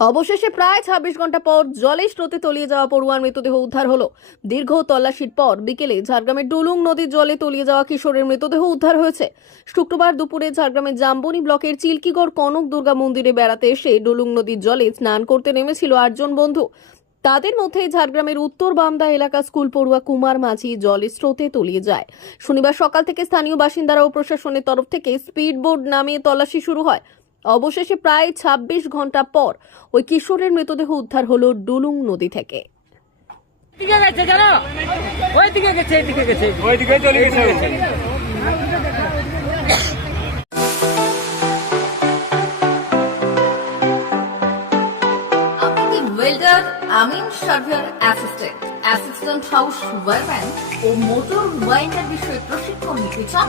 অবশেষে প্রায় ছাব্বিশ ঘণ্টা পর জলের স্রোতে তলিয়ে যাওয়া পড়ুয়ার মৃতদেহ উদ্ধার হলো। দীর্ঘ তল্লাশির পর বিকেলে ঝাড়গ্রামের ডুলুং নদীর জলে তলিয়ে যাওয়া কিশোরের মৃতদেহ উদ্ধার হয়েছে। শুক্রবার দুপুরে ঝাড়গ্রামের জাম্বনি ব্লকের চিল্কিগড় কনক দুর্গা মন্দিরে বেড়াতে এসে ডুলুং নদীর জলে স্নান করতে নেমেছিল আটজন বন্ধু। তাদের মধ্যে ঝাড়গ্রামের উত্তর বামদা এলাকা স্কুল পড়ুয়া কুমার মাঝি জলের স্রোতে তলিয়ে যায়। শনিবার সকাল থেকে স্থানীয় বাসিন্দারা ও প্রশাসনের তরফ থেকে স্পিড বোর্ড নামিয়ে তল্লাশি শুরু হয়। অবশেষে প্রায় ২৬ ঘণ্টা পর ওই কিশোরের মৃতদেহ উদ্ধার হলো ডুলুং নদী থেকে। ওয়েল্ডার আমিন surveyor assistant assistant house wireman ও মোটর ওয়াইন্ডার বিষয়ে প্রশিক্ষণ নিতে চান?